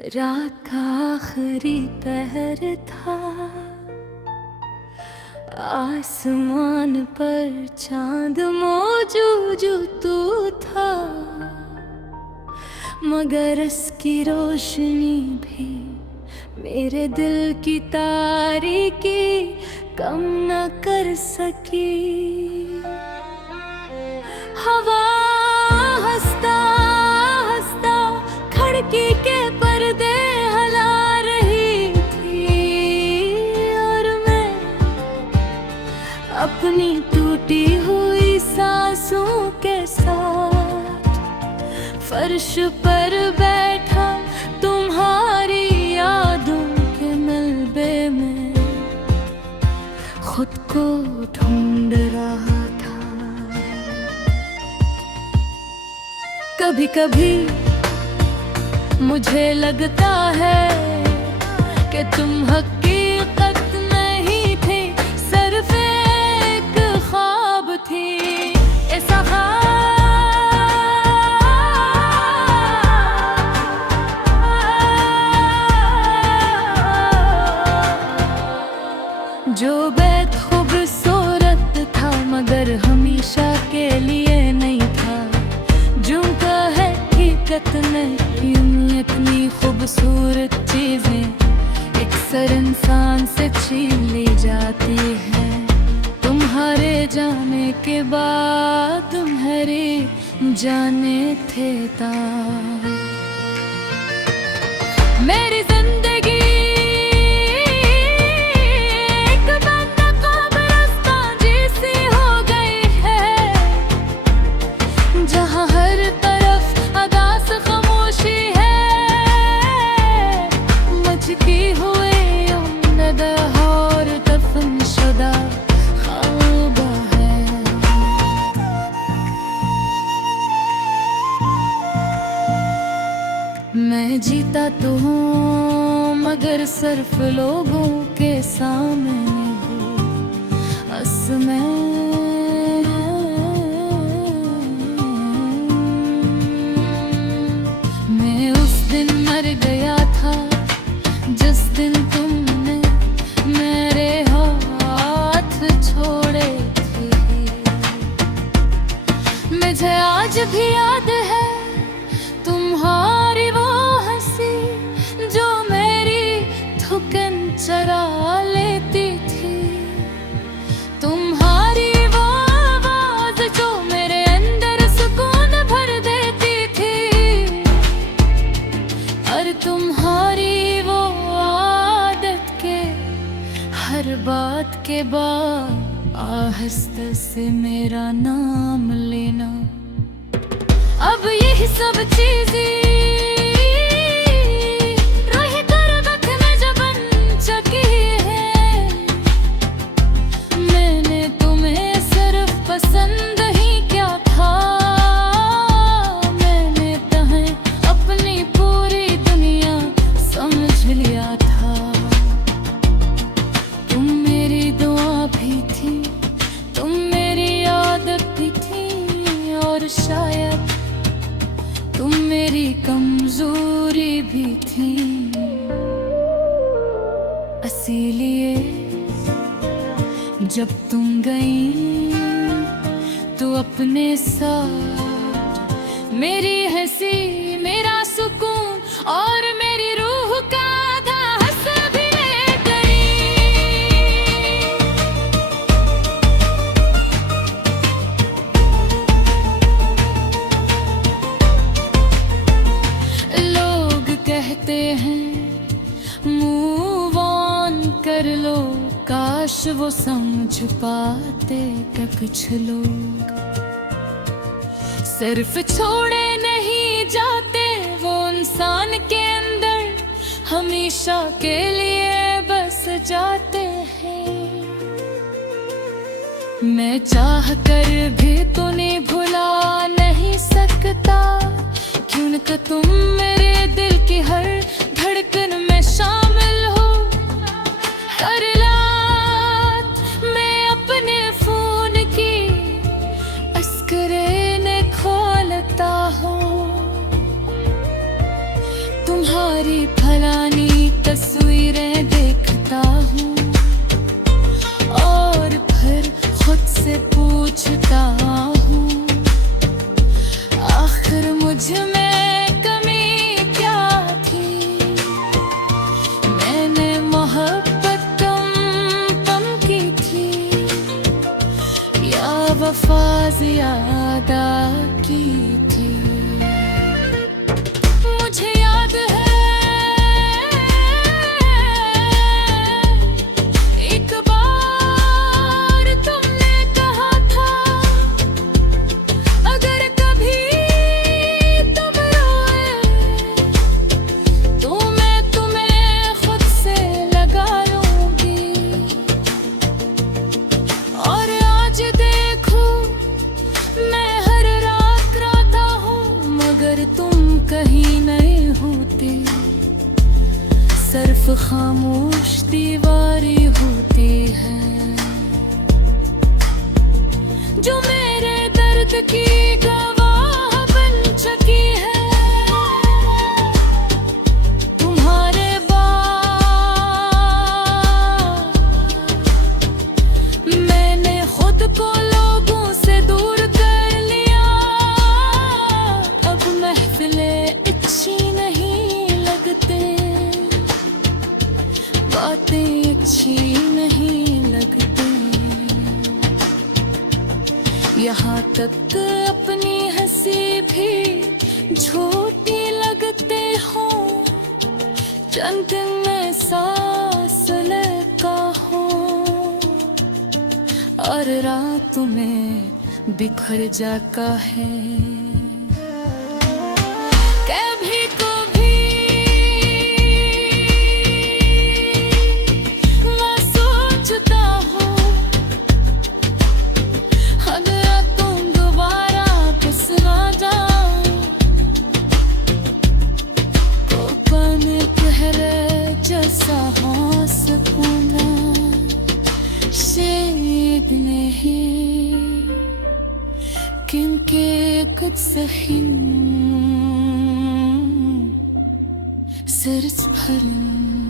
रात का आखिरी पहर था, आसमान पर चांद मौजूद तू था, मगर इसकी रोशनी भी मेरे दिल की तारीकी कम न कर सकी। हवा हंसता हंसता खिड़की के पर्दे हिला रही थी, और मैं अपनी टूटी हुई सांसों के साथ फर्श पर बैठा तुम्हारी यादों के मलबे में खुद को ढूंढ रहा था। कभी कभी मुझे लगता है कि तुम हकीकत नहीं थी, सिर्फ एक ख्वाब थी। ऐसा जो बेद खूबसूरत था मगर हमेशा के लिए नहीं था, जो है हकीकत नहीं। इतनी खूबसूरत चीजें अक्सर इंसान से छीन ली जाती है। तुम्हारे जाने के बाद तुम्हारे जाने थे तार। मेरी जिंदगी मैं जीता तो हूँ मगर सिर्फ लोगों के सामने हूँ। मैं उस दिन मर गया था जिस दिन तुमने मेरे हाथ छोड़े थे। मुझे आज भी याद है तुम्हारी वो हंसी जो मेरी थुकन चरा लेती थी, तुम्हारी वो आवाज जो मेरे अंदर सुकून भर देती थी, और तुम्हारी वो आदत के हर बात के बाद आहिस्ते से मेरा नाम लेना। अब यही सब चीजें रही गुर्बत में जब बन चुकी है। मैंने तुम्हें सिर्फ पसंद ही क्या था, मैंने तुम्हें अपनी पूरी दुनिया समझ लिया था। तुम मेरी दुआ भी थी, तुम मेरी आदत भी थी, और शायद तुम मेरी कमजोरी भी थी। इसीलिए जब तुम गई तो अपने साथ मेरी हंसी, मेरा सुकून और मेरी रूह का आधा हिस्सा भी ले गई। लोग कहते हैं मूव ऑन कर लो, काश वो समझ पाते कि कुछ लोग सिर्फ छोड़े नहीं जाते, वो इंसान के अंदर हमेशा के लिए बस जाते हैं। मैं चाह कर भी तूने भुला नहीं सकता, क्योंकि तुम मेरे दिल की हर धड़कन में शामिल हो। हर रात मैं अपने फोन की स्क्रीन खोलता हूँ, तुम्हारी फलानी तस्वीरें देखता हूँ और फिर खुद से पूछता हूँ, आखिर मुझ में कमी क्या थी। मैंने मोहब्बत कम की थी या वफा ज़्यादा की थी। मुझे याद है एक बार तुमने कहा था, अगर कभी तुम रोए तो मैं तुम्हें खुद से लगा लूंगी। और आज देखो मैं हर रात रोता हूँ, मगर तुम कहीं नहीं होती। सिर्फ खामोश दीवारें होती है जो मेरे दर्द की गवाह बन चुकी है। तुम्हारे बाद मैंने खुद को लोगों से दूर कर लिया। अब महफिलें अच्छी नहीं लगते, बातें अच्छी नहीं लगती। यहाँ तक अपनी हंसी भी झूठी लगते हो। चंद में सांस लेता हूँ और रातों में बिखर जाता है। कभी कभी मैं सोचता हूँ, अगर तुम दोबारा बस ना जाओ तो पन पहरे जैसा हो सकूं ना। शायद नहीं क्योंकि कुछ सही सिर्फ भरूं।